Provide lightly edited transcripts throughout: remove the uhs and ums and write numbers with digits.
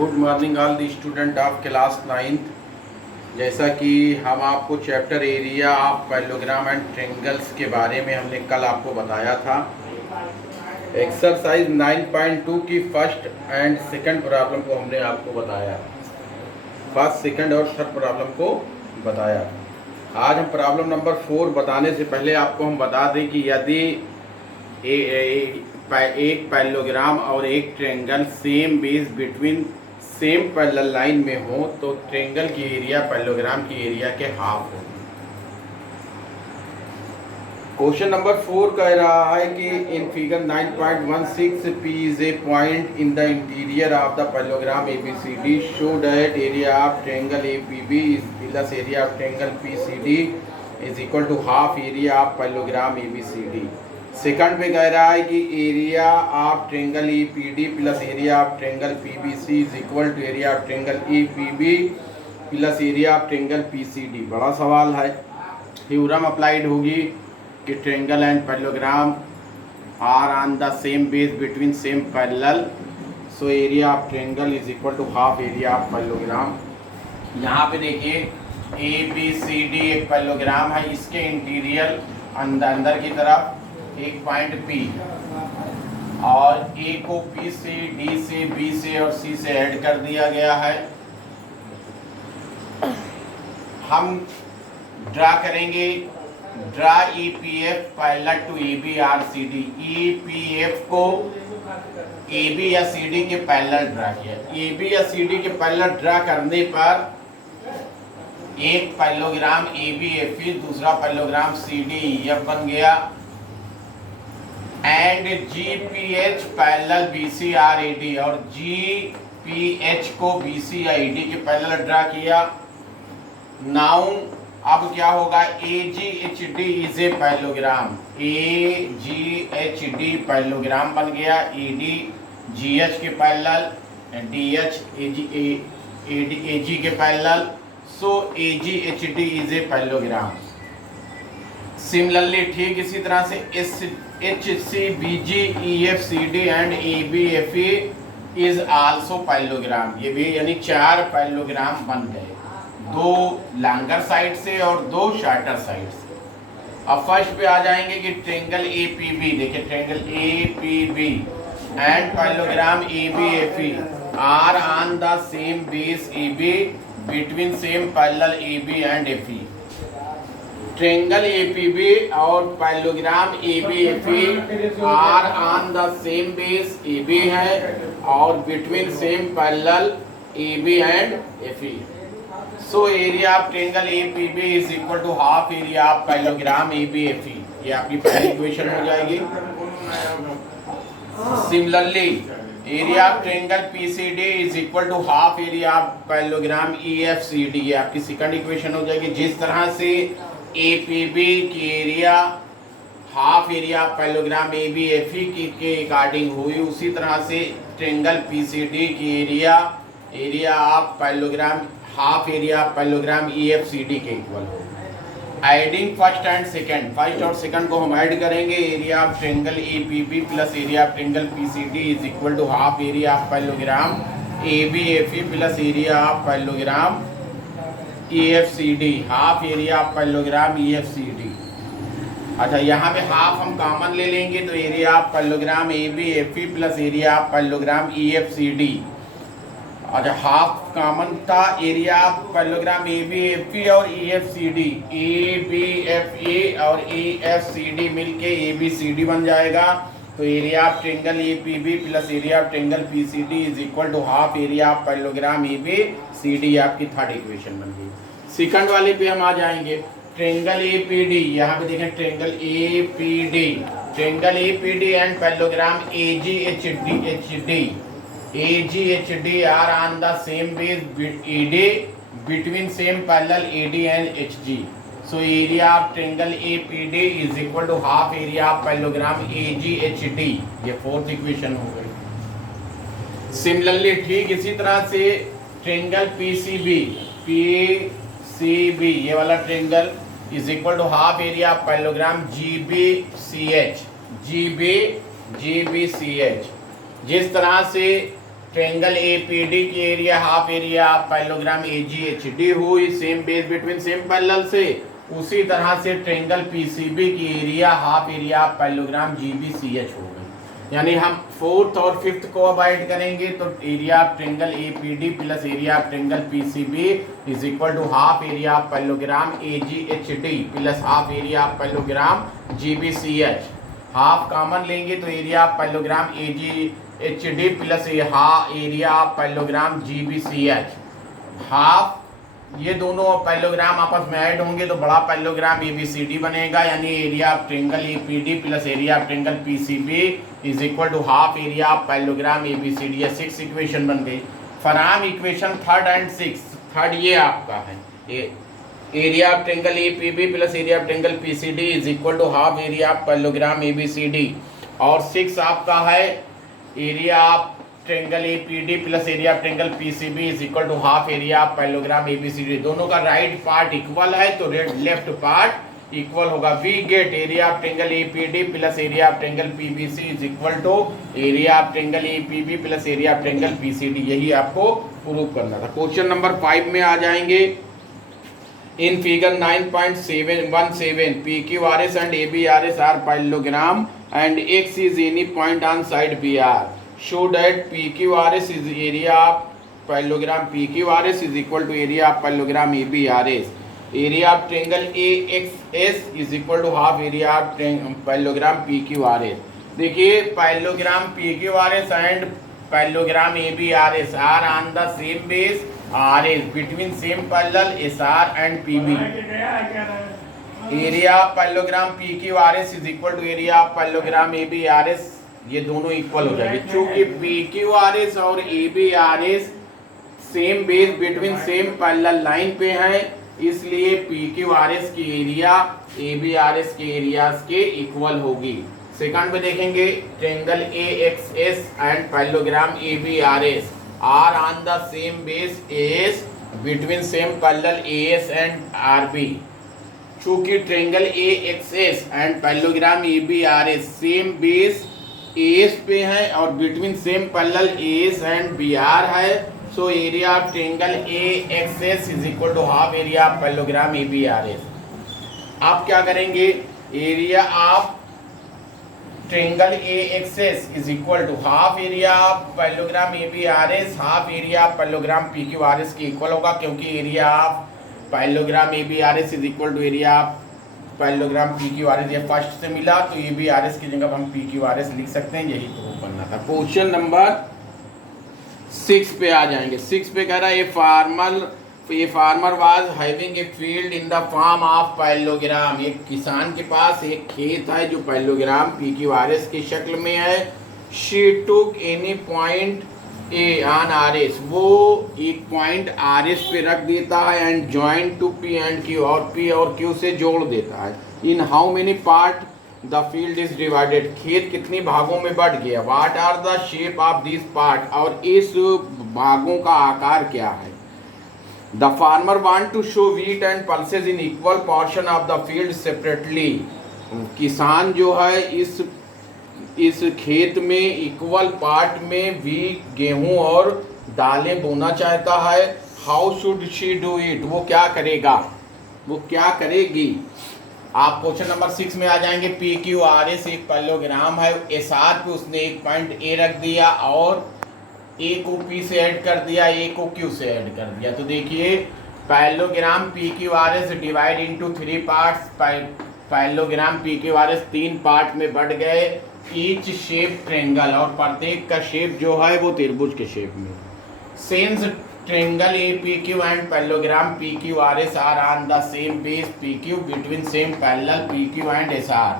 Good morning all the student of class 9th। जैसा कि हम आपको chapter area of parallelogram and triangles के बारे में हमने कल आपको बताया था। एक्सरसाइज 9.2 की फर्स्ट एंड सेकंड प्रॉब्लम को हमने आपको बताया, फर्स्ट सेकंड और थर्ड प्रॉब्लम को बताया। आज हम प्रॉब्लम नंबर 4 बताने से पहले आपको हम बता दें कि यदि एक पैरेललोग्राम और एक triangle same base between same parallel line में हो तो ट्रायंगल की एरिया पैरेललोग्राम की एरिया के हाफ होगी। क्वेश्चन नंबर 4 कह रहा है कि in figure 9.16 P is a point in the interior of the parallelogram ABCD। Show that area of triangle APB is plus area of triangle PCD is equal to half area of parallelogram ABCD। Second पे कह रहा है कि area of triangle EPD plus area of triangle PBC is equal to area of triangle EPB plus area of triangle PCD। बड़ा सवाल है। Theorem applied होगी कि triangle and parallelogram are on the same base between same parallel, so area of triangle is equal to half area of parallelogram. यहाँ पे देखिए ABCD एक parallelogram है, इसके इंटीरियर अंदर की तरफ एक पॉइंट P और A को P से, D से, B से और C से ऐड कर दिया गया है। हम ड्रा करेंगे, draw EPF parallel to ABRCD। EPF को AB या CD के पैरेलल ड्रा किया। AB या CD के पैरेलल ड्रा करने पर एक पैरेललोग्राम ABFE, दूसरा पैरेललोग्राम CDEF बन गया। एंड GPH पैरेलल BCRAD और GPH को BCID के पैरेलल ड्रा किया। नाउ अब क्या होगा, AGHD is a parallelogram. AGHD parallelogram बन गया। AD GH के पैरेलल, DH AG के parallel, so AGHD is a parallelogram. Similarly ठीक इसी तरह से HCBG EFCD and ABFE is also parallelogram. ये भी यानी 4 पैरेललोग्राम बन गए, 2 लॉन्गर साइड से और 2 शॉर्टर साइड से। अब फर्स्ट पे आ जाएंगे कि ट्रायंगल APB, देखिए triangle APB and parallelogram ABFE are on the same base AB between same parallel AB and FE। Triangle APB और parallelogram ABFE are on the same base AB है और between same parallel AB and FE। So area of triangle APB is equal to half area of parallelogram ABFE। ये आपकी पहली equation हो जाएगी। Similarly area of triangle PCD is equal to half area of parallelogram EFCD। ये आपकी second equation हो जाएगी। जिस तरह से APB की area half area parallelogram ABFE के अकॉर्डिंग हुई, उसी तरह से ट्रायंगल PCD की area of parallelogram half area parallelogram EFCD के इक्वल हो। Adding first and second, first और सेकंड को हम ऐड करेंगे। Area of triangle APB plus area of triangle PCD is equal to half area of parallelogram ABFE plus area of parallelogram EFCD, half area of parallelogram EFCD। अच्छा, यहाँ पे half हम common ले लेंगे तो area of parallelogram ABFE plus area of parallelogram EFCD। अच्छा, half common था, area of parallelogram ABFE और EFCD, ABFE और EFCD मिलके ABCD बन जाएगा। तो area of triangle APB plus area of triangle PCD is equal to half area of parallelogram ABCD। आपकी third equation बन गई। सेकंड वाले पे हम आ जाएंगे, ट्रायंगल APD। यहाँ पे देखें triangle APD and parallelogram AGHD are on the same base AD between same parallel AD and HG। So area of triangle APD is equal to half area of parallelogram AGHD। ये fourth equation हो गई। Similarly ठीक इसी तरह से triangle PCB ये वाला triangle is equal to half area of parallelogram GBCH। जिस तरह से ट्रेंगल APD की area half area of parallelogram AGHD हुई same base between same parallel से, उसी तरह से ट्रेंगल PCB की area half area of parallelogram GBCH हो गई। यानी हम फोर्थ और फिफ्थ को अब ऐड करेंगे तो area of triangle APD plus area of triangle PCB is equal to half area of parallelogram AGHD plus half area of parallelogram GBCH। Half common लेंगे तो area of parallelogram AGHD plus area of parallelogram GBCH। Half ये दोनों parallelogram आपस में add होंगे तो बड़ा parallelogram ABCD बनेगा, यानी area of triangle APD plus area of triangle PCB is equal to half area of parallelogram ABCD। ये 6 इक्वेशन बन गई। From equation 3rd and 6th, third ये आपका है area of triangle APB plus area of triangle PCD is equal to half area of parallelogram ABCD, और 6 आपका है area of triangle APD plus area of triangle PCB is equal to half area of parallelogram ABCD। दोनों का right part equal है तो left part equal होगा। We get area of triangle APD plus area of triangle PBC is equal to area of triangle APB plus area of triangle PCD। यही आपको prove करना था। Question number 5 में आ जाएंगे। In figure 9.717 PQRS and ABRS are parallelogram and X is any point on side BR. Show that PQRS is area of parallelogram PQRS is equal to area of parallelogram ABRS. Area of triangle AXS is equal to half area of parallelogram PQRS. देखिए parallelogram PQRS and parallelogram ABRS are on the same base RS between same parallel SR and PB. Area of parallelogram PQRS is equal to area of parallelogram ABRS. ये दोनों equal हो जाएंगे। चूंकि PQRS और ABRS same base between same parallel line पे हैं, इसलिए PQRS की एरिया ABRS के एरियाज के इक्वल होगी। सेकंड में देखेंगे triangle AXS and parallelogram ABRS are on the same base AS between same parallel AS and RB। चूंकि triangle AXS and parallelogram ABRS same base AS पे है और between same parallel AS and BR है, so area of triangle AXS is equal to half area of parallelogram ABRS। आप क्या करेंगे, area of triangle AXS is equal to half area of parallelogram ABRS, half area of parallelogram PQRS के equal होगा, क्योंकि area of parallelogram ABRS is equal to area of parallelogram PQRS। ये first से मिला तो ABRS की जगह हम PQRS लिख सकते हैं, यही प्रूव करना था। क्वेश्चन नंबर 6 पे आ जाएंगे। 6 पे कह रहा है a farmer was having a field in the form of parallelogram. एक किसान के पास एक खेत है जो पैरेललोग्राम PQRS की शक्ल में है। She took any point A on RS, वो एक पॉइंट RS पे रख देता है and join to P and Q, और P और Q से जोड़ देता है। In how many part the field is divided, खेत कितनी भागों में बढ़ गया। What are the shape of this part, और इस भागों का आकार क्या है। The farmer want to show wheat and pulses in equal portion of the field separately. किसान जो है इस खेत में इक्वल पार्ट में भी गेहूं और दालें बोना चाहता है। How should she do it, वो क्या करेगा, वो क्या करेगी। आप क्वेश्चन नंबर 6 में आ जाएंगे। PQRS एक पैरेललोग्राम है, SR पे उसने एक पॉइंट A रख दिया और A को P से ऐड कर दिया, A को Q से ऐड कर दिया। तो देखिए parallelogram PQRS divide into 3 parts. Parallelogram PQRS 3 part में बढ़ गए। ईच शेप ट्रेंगल, और प्रत्येक का शेप जो है वो त्रिभुज के शेप में। Since triangle APQ and parallelogram PQRS are on the same base PQ between same parallel PQ and SR।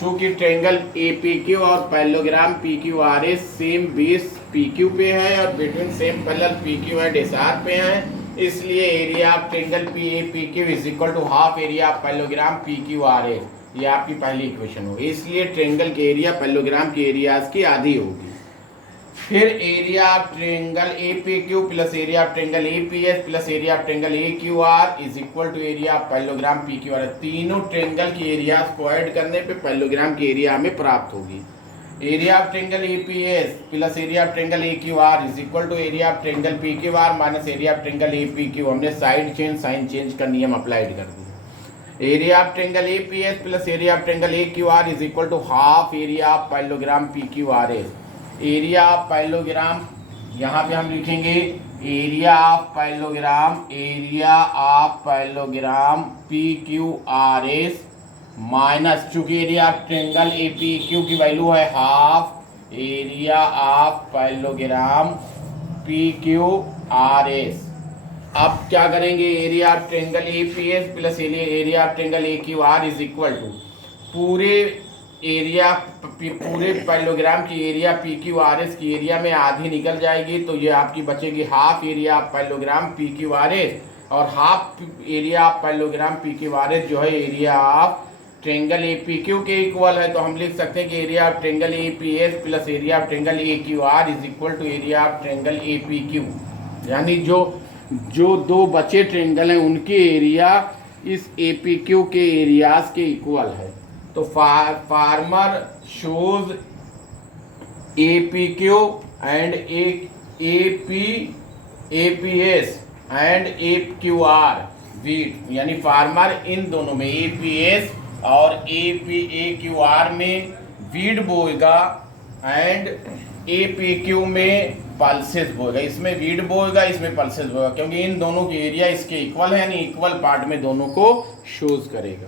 चूंकि ट्रेंगल APQ और parallelogram PQRS same base PQ पे है और between same parallel PQ and SR पे है, इसलिए area of triangle PAPQ is equal to half area of parallelogram PQRS। ये आपकी पहली इक्वेशन होगी। इसलिए ट्रेंगल के एरिया पैरेललोग्राम के एरियाज की आधी होगी। फिर area of triangle APQ plus area of triangle APS plus area of triangle AQR is equal to area of parallelogram PQR। तीनों ट्रेंगल की एरियाज को ऐड करने पे पैरेललोग्राम की एरिया हमें प्राप्त होगी। Area of triangle EPS plus area of triangle AQR is equal to area of triangle PQR minus area of triangle APQ। हमने साइड चेंज साइन चेंज का नियम अप्लाइड कर दिया। Area of triangle APS plus area of triangle AQR is equal to half area of parallelogram PQRS। Area of parallelogram यहाँ पे हम लिखेंगे area of parallelogram PQRS minus, चूंकि एरिया ऑफ ट्रेंगल APQ की वैल्यू है half area of parallelogram PQRS। अब क्या करेंगे, area of triangle APS plus area of triangle AQR is equal to पूरे पैरेललोग्राम की एरिया PQRS की एरिया में आधी निकल जाएगी, तो ये आपकी बचेगी half area of parallelogram PQRS और half area of parallelogram PQRS जो है एरिया ऑफ ट्रेंगल APQ के इक्वल है। तो हम लिख सकते हैं कि area of triangle APS plus area of triangle AQR is equal to area of triangle APQ, यानी जो दो बचे ट्रेंगल हैं उनके एरिया इस APQ के एरियाज के इक्वल है। तो farmer shows APQ and APS and AQR wheat, यानी फार्मर इन दोनों में APS और AQR में वीट बोएगा एंड APQ में पल्सेस बोएगा। इसमें वीट बोएगा, इसमें पल्सेस बोएगा, क्योंकि इन दोनों की एरिया इसके इक्वल है, यानी इक्वल पार्ट में दोनों को शोज करेगा।